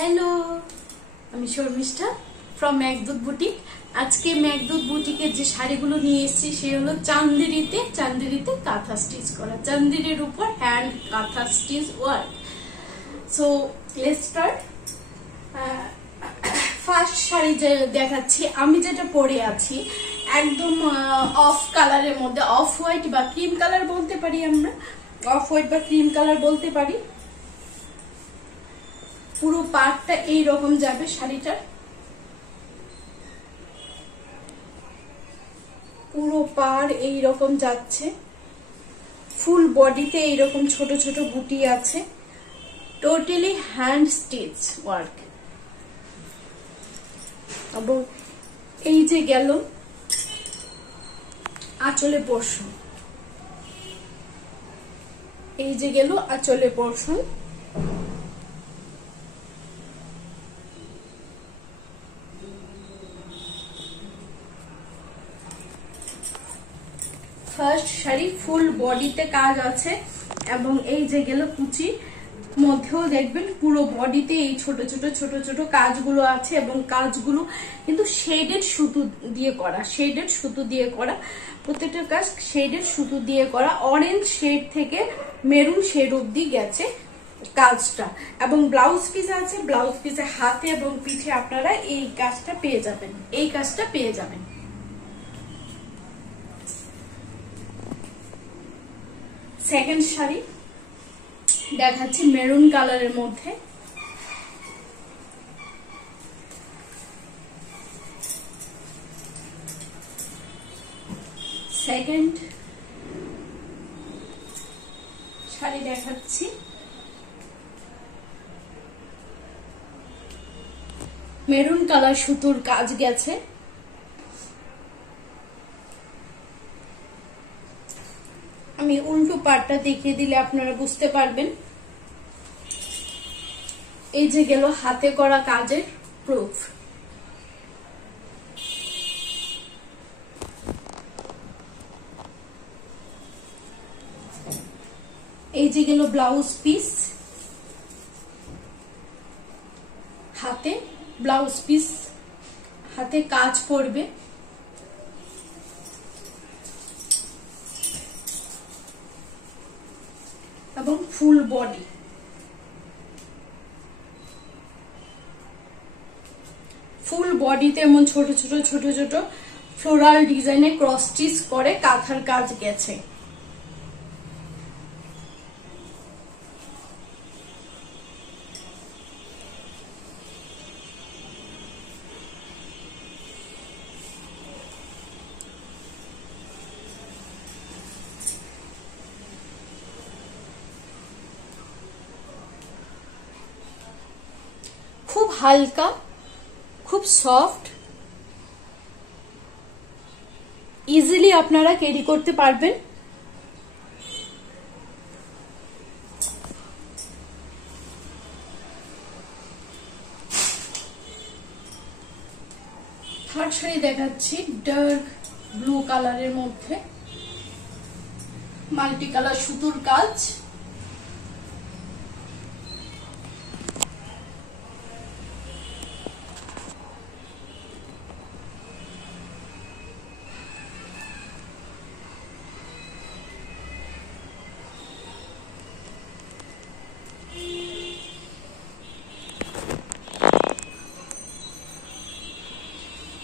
Hello, আমি Sharmistha from Meghaduta boutique. আজকে মেঘদূত বুটিকের যে শাড়িগুলো নিয়ে এসেছি সে হলো চান্দেরিতে কাঁথা স্টিচ করা, চান্দেরির উপর হ্যান্ড কাঁথা stitch work. So let's start. First sari যে দেখাচ্ছি, আমি যেটা পরে আছি একদম অফ কালারের মধ্যে, অফ হোয়াইট বা ক্রিম কালার বলতে পারি, আমরা অফ হোয়াইট বা ক্রিম কালার বলতে পারি। পুরো পাড়টা এইরকম যাবে শাড়িটার, পুরো পাড় এইরকম যাচ্ছে। ফুল বডিতে এইরকম ছোট ছোট বুটি আছে, টোটালি হ্যান্ড স্টিচ ওয়ার্ক। এবং এই যে গেল আঁচলে পোর্শন, এই যে গেল আঁচলে পোর্শন। ফার্স্ট শাড়ি ফুল বডিতে কাজ আছে এবং এই যে গেল কুচি, মধ্যেও দেখবেন পুরো বডিতে এই ছোট ছোট ছোট ছোট কাজগুলো আছে এবং কাজগুলো কিন্তু শেডেড সুতো দিয়ে করা, শেডেড সুতো দিয়ে করা। প্রত্যেকটা কাজ শেডেড সুতো দিয়ে করা। অরেঞ্জ শেড থেকে মেরুন শেড অব্দি গেছে কাজটা। এবং ব্লাউজ পিস আছে, ব্লাউজ পিসে হাতে এবং পিঠে আপনারা এই কাজটা পেয়ে যাবেন, এই কাজটা পেয়ে যাবেন। সেকেন্ড শাড়ি দেখাচ্ছি মেরুন কালারের মধ্যে। সেকেন্ড শাড়ি দেখাচ্ছি মেরুন কালার সুতোর কাজ গেছে। আমি উল্টো পাটটা দেখিয়ে দিলে আপনারা বুঝতে পারবেন। এই যে গেল হাতে করা কাজের প্রুফ। এই যে গেল ব্লাউজ পিস, হাতে ব্লাউজ পিস, হাতে কাজ করবে। এবং ফুল বডি, ফুল বডিতে এমন ছোট ছোট ছোট ছোট ফ্লোরাল ডিজাইনে ক্রস স্টিচ করে কাঁথার কাজ গেছে। খুব হালকা, খুব সফট, ইজিলি আপনারা ক্যারি করতে পারবেন। থার্ড শাড়ি দেখাচ্ছি ডার্ক ব্লু কালারের মধ্যে, মাল্টি কালার সুতোর কাজ।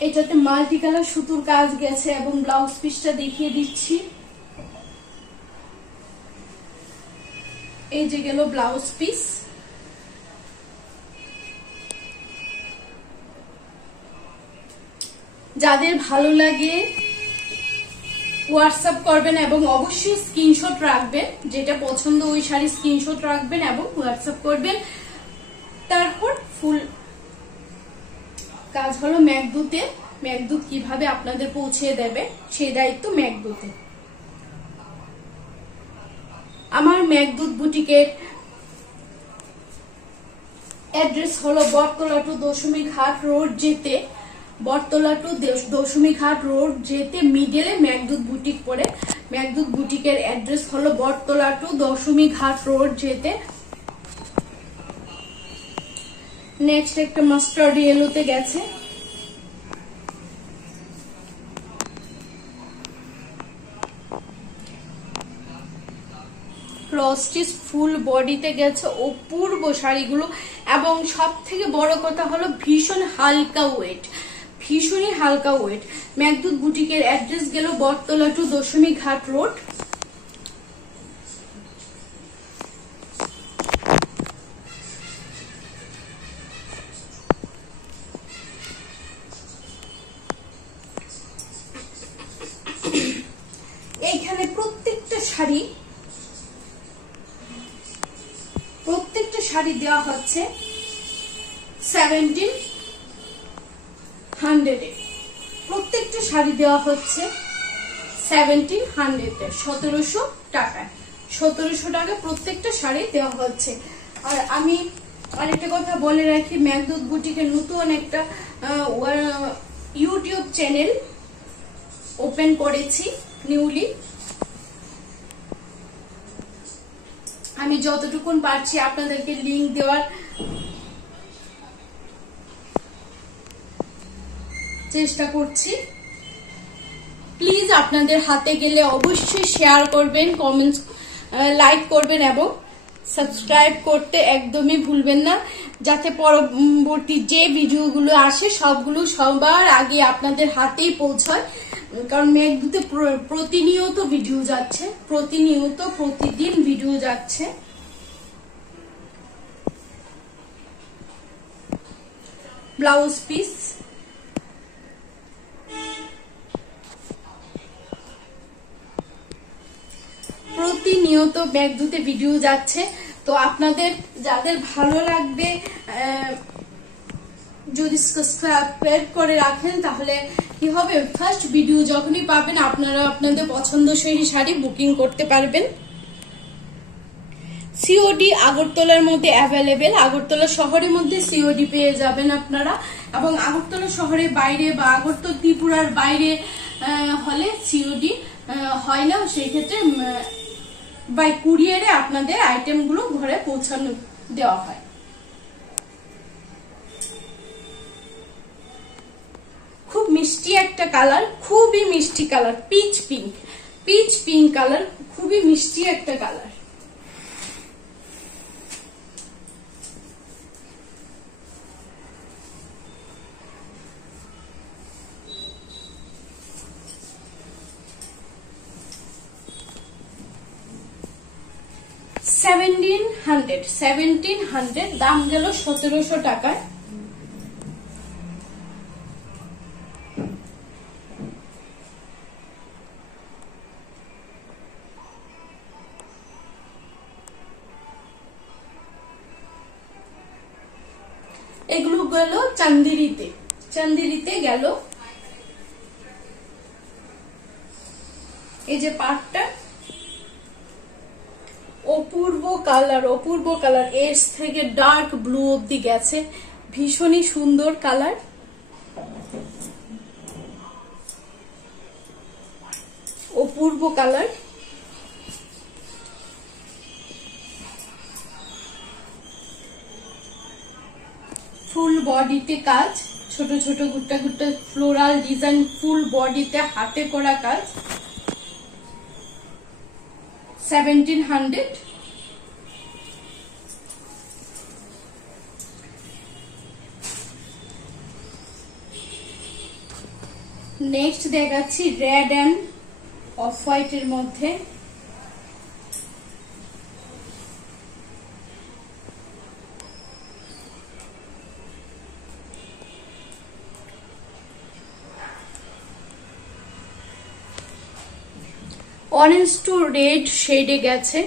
এটাতে মাল্টি কালার সুতোর কাজ গেছে এবং ব্লাউজ পিসটা দেখিয়ে দিচ্ছি। এই যে গেল ব্লাউজ পিস। যাদের ভালো লাগে হোয়াটসঅ্যাপ করবেন এবং অবশ্যই স্ক্রিনশট রাখবেন, যেটা পছন্দ ওই শাড়ি স্ক্রিনশট রাখবেন এবং হোয়াটসঅ্যাপ করবেন। তারপর ফুল কাজ হলো মেঘদূতে, মেঘদূত কিভাবে আপনাদের পৌঁছে দেবে সেই দায়িত্ব মেঘদূতে। আমার মেঘদূত বুটিকের অ্যাড্রেস হলো বটতলা টু দশমীঘাট রোড যেতে, বটতলা টু দশমীঘাট রোড যেতে মিডলে মেঘদূত বুটিক পড়ে। মেঘদূত বুটিকের অ্যাড্রেস হলো বটতলা টু দশমীঘাট রোড যেতে নেক্সট একটা মাস্টার্ড ইয়েলোতে গেছে, ক্রস স্টিচ ফুল বডিতে গেছে, অপূর্ব শাড়িগুলো। এবং সব থেকে বড় কথা হলো ভীষণ হালকা ওয়েট, ভীষণই হালকা ওয়েট। মেঘদূত বুটিকের অ্যাড্রেস গেল বটতলা টু দশমী ঘাট রোড। এইখানে প্রত্যেকটা শাড়ি দেওয়া হচ্ছে 1700 প্রত্যেকটা শাড়ি দেওয়া হচ্ছে 1700 1700 টাকায়, 1700 টাকা প্রত্যেকটা শাড়ি দেওয়া হচ্ছে। আর আমি আরেকটা কথা বলে রাখি, মেঘদূত বুটিকের নতুন একটা ইউটিউব চ্যানেল ওপেন করেছি নিউলি। আমি যতটুকুন পারছি আপনাদেরকে লিংক দেওয়ার চেষ্টা করছি। প্লিজ আপনাদের হাতে গেলে অবশ্যই শেয়ার করবেন, কমেন্টস লাইক করবেন এবং সাবস্ক্রাইব করতে একদমই ভুলবেন না, যাতে পরবর্তী যে ভিডিওগুলো আসে সবগুলো সবার আগে আপনাদের হাতেই পৌঁছায়। কারণ মেঘদূতে প্রতিনিয়ত ভিডিও যাচ্ছে, প্রতিদিন ভিডিও যাচ্ছে। ব্লাউজ পিস প্রতিনিয়ত মেঘদূতে ভিডিও যাচ্ছে, তো আপনাদের যাদের ভালো লাগবে যদি সাবস্ক্রাইব করে রাখেন তাহলে কি হবে, ফার্স্ট ভিডিও যখনই পাবেন আপনারা আপনাদের পছন্দসই শাড়ি বুকিং করতে পারবেন। সিওডি আগরতলার মধ্যে অ্যাভেলেবেল, আগরতলা শহরের মধ্যে সিওডি পেয়ে যাবেন আপনারা। এবং আগরতলা শহরের বাইরে বা আগরতলা ত্রিপুরার বাইরে হলে সিওডি হয় না, সেই ক্ষেত্রে বাই কুরিয়ারে আপনাদের আইটেমগুলো ঘরে পৌঁছানো দেওয়া হয়। খুব মিষ্টি একটা কালার, খুবই মিষ্টি কালার, পিচ পিঙ্ক কালার, খুবই মিষ্টি একটা কালার। $1700 দাম গেল 1700 টাকায়। এগুলো গেল চান্দিরিতে গেল। এই যে পাটটা অপূর্ব কালার, এস থেকে ডার্ক ব্লু অব্দি গেছে, ভীষণই সুন্দর কালার। অপূর্ব কালার। ফুল বডিতে কাজ, ছোট ছোট গুট্টা ফ্লোরাল ডিজাইন, ফুল বডিতে হাতে করা কাজ। 1700। নেক্সট দেখাচ্ছি রেড এন্ড অফ হোয়াইট এর মধ্যে। অরেঞ্জ টু রেড শেডে গেছে,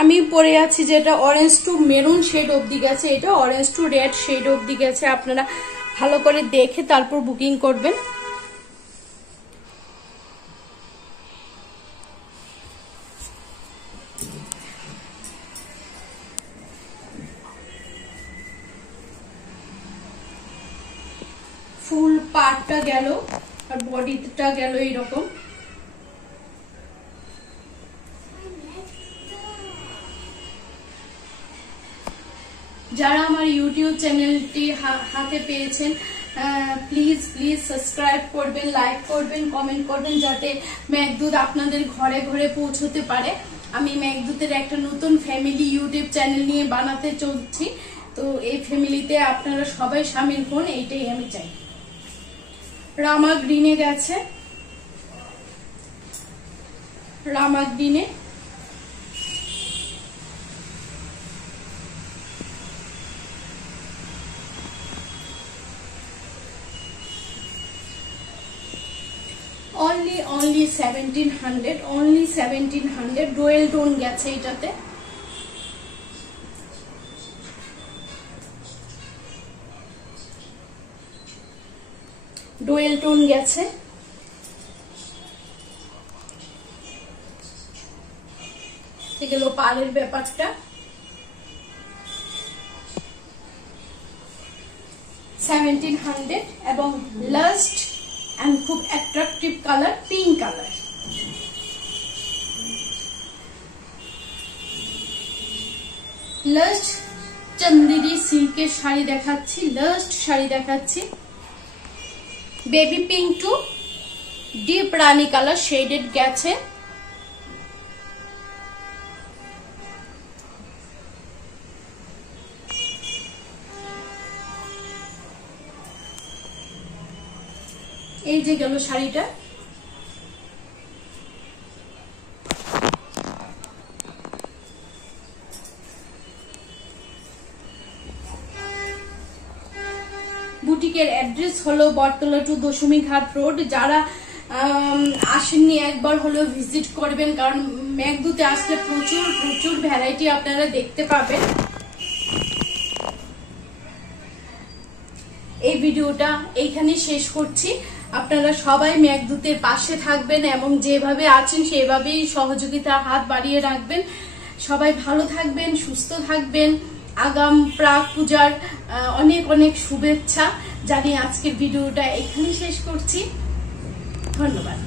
আমি পরে আছি যেটা অরেঞ্জ টু মেরুন শেড অবধি গেছে, এটা অরেঞ্জ টু রেড শেড অবধি গেছে। আপনারা ভালো করে দেখে তারপর বুকিং করবেন। ফুল পাটটা গেল আর বডিটা গেল এইরকম। যারা আমার ইউটিউব চ্যানেলটি হাতে পেয়েছেন প্লিজ প্লিজ সাবস্ক্রাইব করবেন, লাইক করবেন, কমেন্ট করবেন, যাতে মেঘদূত আপনাদের ঘরে ঘরে পৌঁছতে পারে। আমি মেঘদূতের একটা নতুন ফ্যামিলি ইউটিউব চ্যানেল নিয়ে বানাতে চলছি, তো এই ফ্যামিলিতে আপনারা সবাই শামিল হন, এইটাই আমি চাই। রামা গ্রিনে গেছে, রামা গ্রিনে only 1700, only 1700 ডুয়েল টোন গেছে এটাতে। ডুয়েল টোন গেছে, গেল পাড়ের ব্যাপারটা। 1700 এবং লাস্ট এন্ড খুব attractive colour pink colour. Last Chanderi সিল্কের শাড়ি দেখাচ্ছি, লাস্ট শাড়ি দেখাচ্ছি। বেবি পিঙ্ক টু ডিপ রানী কালার শেডেড গেছে। এই যে গেল শাড়িটা। বুটিকের অ্যাড্রেস হলো বটতলা টু দশমীঘাট রোড। যারা আসেননি একবার হলেও ভিজিট করবেন, কারণ মেঘদূতে আসলে প্রচুর প্রচুর ভ্যারাইটি আপনারা দেখতে পাবেন। এই ভিডিওটা এইখানে শেষ করছি। আপনারা সবাই মেঘদূতের পাশে থাকবেন এবং যেভাবে আছেন সেভাবেই সহযোগিতা হাত বাড়িয়ে রাখবেন। সবাই ভালো থাকবেন, সুস্থ থাকবেন। আগাম প্রাক পূজার অনেক অনেক শুভেচ্ছা জানিয়ে আজকের ভিডিওটা এখানে শেষ করছি। ধন্যবাদ।